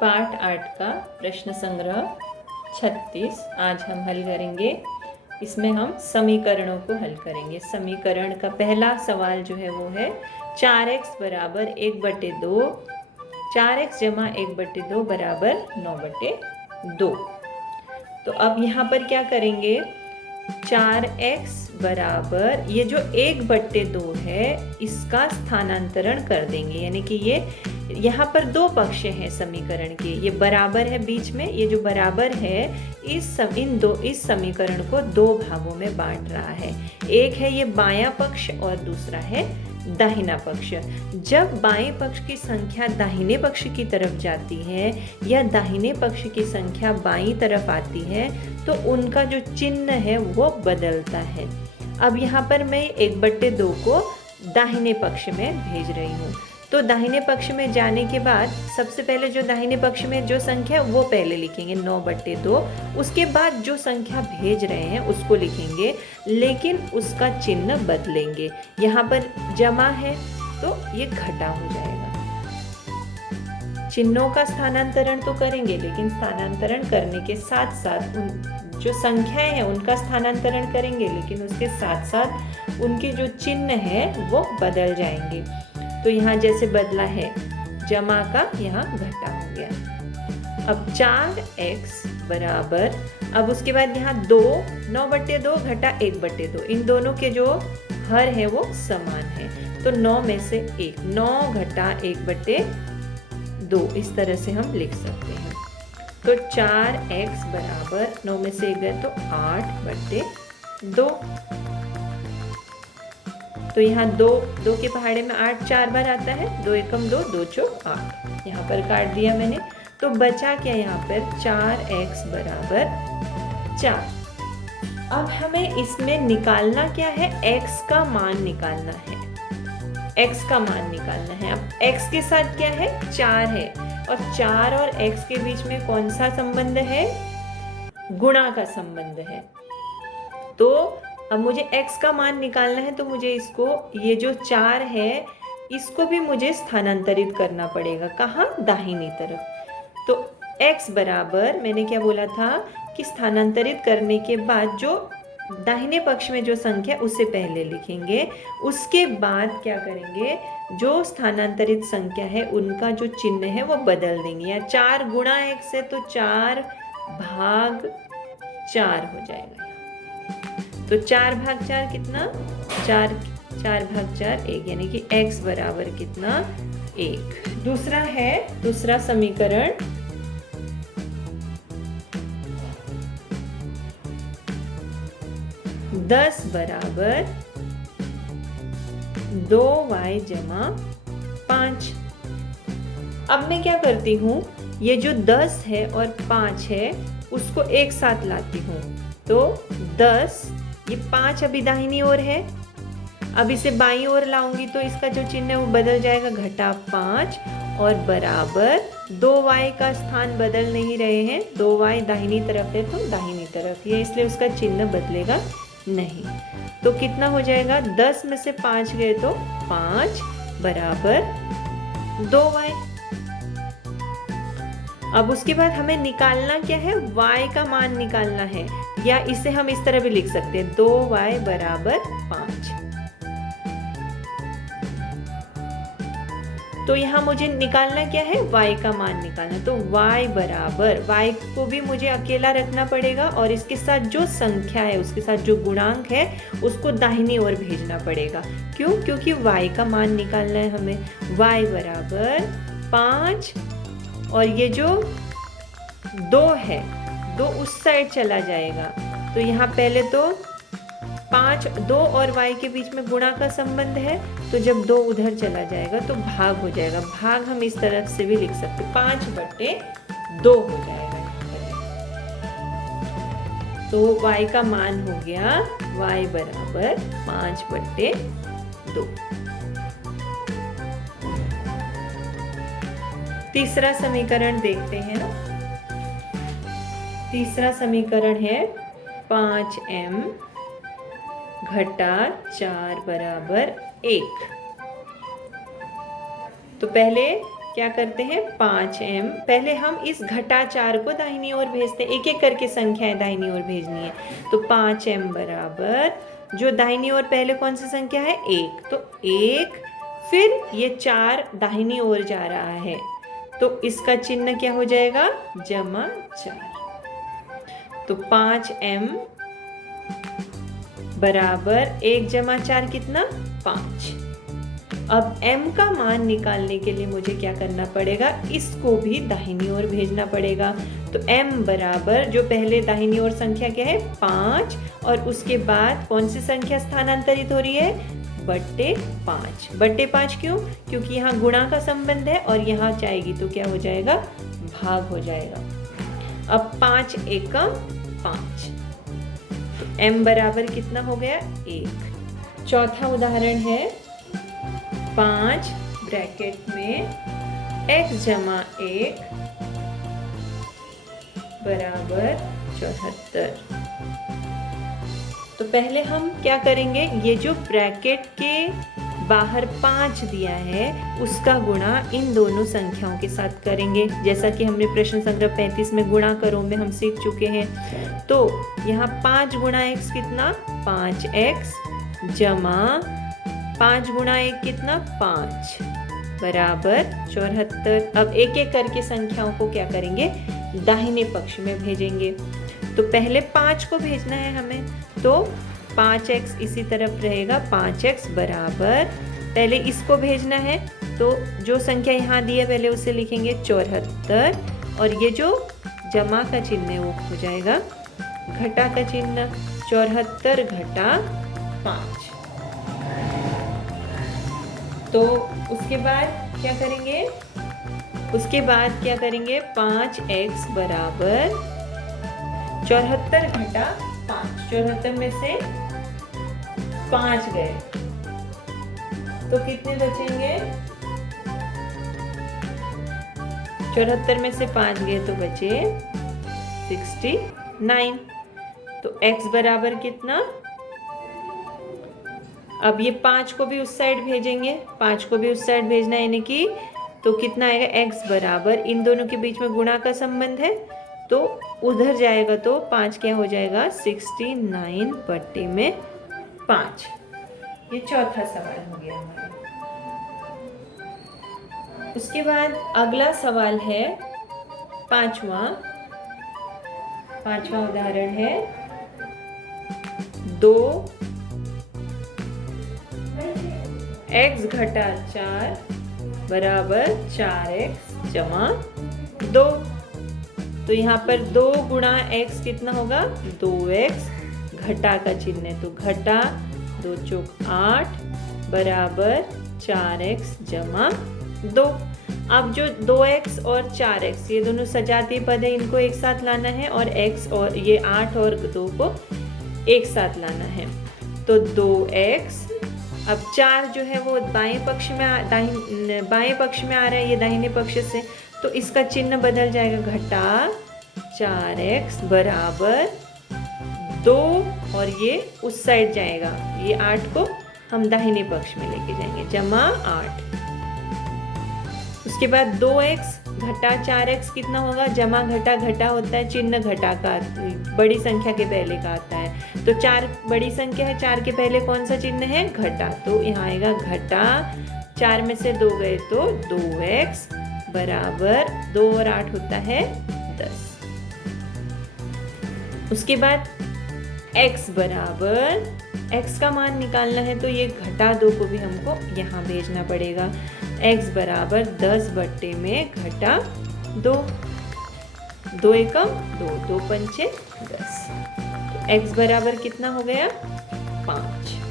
पाठ 8 का प्रश्न संग्रह 36 आज हम हल करेंगे। इसमें हम समीकरणों को हल करेंगे। समीकरण का पहला सवाल जो है वो है 4x बराबर 1/2, 4x जमा 1/2 बराबर 9/2। तो अब यहाँ पर क्या करेंगे, 4x बराबर ये जो 1/2 है इसका स्थानांतरण कर देंगे, यानी कि ये यहाँ पर दो पक्ष हैं समीकरण के, ये बराबर है बीच में, ये जो बराबर है इस समीकरण को दो भागों में बांट रहा है। एक है ये बायां पक्ष और दूसरा है दाहिना पक्ष। जब बाएं पक्ष की संख्या दाहिने पक्ष की तरफ जाती है या दाहिने पक्ष की संख्या बाईं तरफ आती है तो उनका जो चिन्ह है वो बदलता है। अब यहाँ पर मैं 1/2 को दाहिने पक्ष में भेज रही हूँ। तो दाहिने पक्ष में जाने के बाद सबसे पहले जो दाहिने पक्ष में जो संख्या वो पहले लिखेंगे 9/2, उसके बाद जो संख्या भेज रहे हैं उसको लिखेंगे, लेकिन उसका चिन्ह बदलेंगे। यहाँ पर जमा है तो ये घटा हो जाएगा। चिन्हों का स्थानांतरण तो करेंगे, लेकिन स्थानांतरण करने के साथ साथ उन जो संख्याएं हैं उनका स्थानांतरण करेंगे, लेकिन उसके साथ साथ उनके जो चिन्ह है वो बदल जाएंगे। तो यहाँ जैसे बदला है जमा का, यहाँ घटा हो गया। अब 4x बराबर, अब उसके बाद यहाँ 9/2 घटा 1/2, इन दोनों के जो हर है वो समान है, तो 9 में से 1, 9 घटा 1/2 इस तरह से हम लिख सकते हैं। तो 4x बराबर 9 में से 1 गए तो 8/2। तो यहाँ 2 के पहाड़े में 8 4 बार आता है, 2 एकम 2, 2 चौक 8, यहाँ पर काट दिया मैंने। तो बचा क्या यहाँ पर, 4x बराबर 4। अब हमें इसमें निकालना क्या है, x का मान निकालना है, x का मान निकालना है। अब x के साथ क्या है, 4 है, और 4 और x के बीच में कौन सा संबंध है, गुणा का संबंध है। तो अब मुझे x का मान निकालना है, तो मुझे इसको, ये जो 4 है इसको भी मुझे स्थानांतरित करना पड़ेगा, कहाँ, दाहिनी तरफ। तो x बराबर, मैंने क्या बोला था कि स्थानांतरित करने के बाद जो दाहिने पक्ष में जो संख्या उसे पहले लिखेंगे, उसके बाद क्या करेंगे, जो स्थानांतरित संख्या है उनका जो चिन्ह है वो बदल देंगे। या 4 गुणा 1 से तो 4 भाग 4 हो जाएगा। तो 4 भाग 4 कितना, 4 भाग 4 1, यानी कि x बराबर कितना, 1। दूसरा समीकरण, दस बराबर 2y जमा 5। अब मैं क्या करती हूँ, ये जो 10 है और 5 है उसको एक साथ लाती हूँ। तो 10, ये 5 अभी दाहिनी ओर है, अब इसे बाईं ओर लाऊंगी तो इसका जो चिन्ह है वो बदल जाएगा, घटा 5, और बराबर 2y का स्थान बदल नहीं रहे हैं, 2y दाहिनी तरफ है तो दाहिनी तरफ ही है, इसलिए उसका चिन्ह बदलेगा नहीं। तो कितना हो जाएगा, 10 में से 5 गए तो 5 बराबर 2y। अब उसके बाद हमें निकालना क्या है, y का मान निकालना है, या इसे हम इस तरह भी लिख सकते हैं, 2y बराबर 5। तो यहाँ मुझे निकालना क्या है, y का मान निकालना। तो y बराबर, y को भी मुझे अकेला रखना पड़ेगा और इसके साथ जो संख्या है, उसके साथ जो गुणांक है उसको दाहिनी ओर भेजना पड़ेगा। क्यों, क्योंकि y का मान निकालना है हमें। y बराबर 5, और ये जो 2 है, 2 उस साइड चला जाएगा, तो यहाँ पहले तो 5, 2 और y के बीच में गुणा का संबंध है, तो जब 2 उधर चला जाएगा तो भाग हो जाएगा। भाग हम इस तरफ से भी लिख सकते, 5/2 हो जाएगा। तो y का मान हो गया, y बराबर 5/2। तीसरा समीकरण देखते हैं। तीसरा समीकरण है 5m घटा 4 बराबर 1। तो पहले क्या करते हैं 5m, पहले हम इस घटा 4 को दाहिनी ओर भेजते हैं, एक एक करके संख्याएं दाहिनी ओर भेजनी है। तो 5m बराबर, जो दाहिनी ओर पहले कौन सी संख्या है 1, तो 1, फिर ये 4 दाहिनी ओर जा रहा है तो इसका चिन्ह क्या हो जाएगा -4। तो 5m बराबर 1 जमा 4 कितना 5। अब m का मान निकालने के लिए मुझे क्या करना पड़ेगा, इसको भी दाहिनी ओर भेजना पड़ेगा। तो m बराबर, जो पहले दाहिनी ओर संख्या क्या है 5, और उसके बाद कौन सी संख्या स्थानांतरित हो रही है बट्टे 5। बट्टे 5 क्यों, क्योंकि यहाँ गुणा का संबंध है और यहाँ जाएगी तो क्या हो जाएगा भाग हो जाएगा। अब 5 एकम 5, तो m बराबर कितना हो गया 1। चौथा उदाहरण है 5 ब्रैकेट में x जमा 1 बराबर 74। तो पहले हम क्या करेंगे, ये जो ब्रैकेट के बाहर 5 दिया है उसका गुणा इन दोनों संख्याओं के साथ करेंगे, जैसा कि हमने प्रश्न संग्रह 35 में गुणा करो में हम सीख चुके हैं। तो यहाँ 5 गुणा x कितना 5x जमा 5 गुणा 1 कितना 5 बराबर 74। अब एक एक करके संख्याओं को क्या करेंगे दाहिने पक्ष में भेजेंगे। तो पहले 5 को भेजना है हमें, तो 5x इसी तरफ रहेगा 5x बराबर, पहले इसको भेजना है तो जो संख्या यहाँ दी है पहले उसे लिखेंगे 74, और ये जो जमा का चिन्ह है वो हो जाएगा घटा का चिन्ह, 74 घटा 5। तो उसके बाद क्या करेंगे, उसके बाद क्या करेंगे 5x बराबर 74 घटा 5, 74 में से 5 गए तो कितने बचेंगे, 74 में से 5 गए तो बचे 69। तो x बराबर कितना, अब ये 5 को भी उस साइड भेजेंगे, 5 को भी उस साइड भेजना है यानी कि, तो कितना आएगा x बराबर, इन दोनों के बीच में गुणा का संबंध है तो उधर जाएगा तो 5 क्या हो जाएगा 69 बट्टे में 5। ये चौथा सवाल हो गया हमारा। उसके बाद अगला सवाल है पांचवा उदाहरण है 2x घटा 4 बराबर 4x जमा 2। तो यहाँ पर 2 गुणा x कितना होगा 2x, घटा का चिन्ह है तो घटा 2 चौक 8 बराबर 4x जमा 2। अब जो 2x और 4x ये दोनों सजातीय पद है, इनको एक साथ लाना है, और x और ये 8 और 2 को एक साथ लाना है। तो 2x, अब 4 जो है वो बाएं पक्ष में आ रहा है ये दाहिने पक्ष से, तो इसका चिन्ह बदल जाएगा, घटा 4x बराबर 2, और ये उस साइड जाएगा, ये 8 को हम दाहिने पक्ष में लेके जाएंगे, जमा 8। उसके बाद 2x घटा 4x कितना होगा, जमा घटा घटा होता है, चिन्ह घटा का बड़ी संख्या के पहले का आता है, तो 4 बड़ी संख्या है, 4 के पहले कौन सा चिन्ह है घटा, तो यहाँ आएगा घटा, 4 में से 2 गए तो 2x बराबर 2 और 8 होता है 10। उसके बाद x बराबर, x का मान निकालना है तो ये घटा 2 को भी हमको यहाँ भेजना पड़ेगा, x बराबर 10 बट्टे में घटा 2, 2 एकम 2 पंचे 10। तो x बराबर कितना हो गया 5।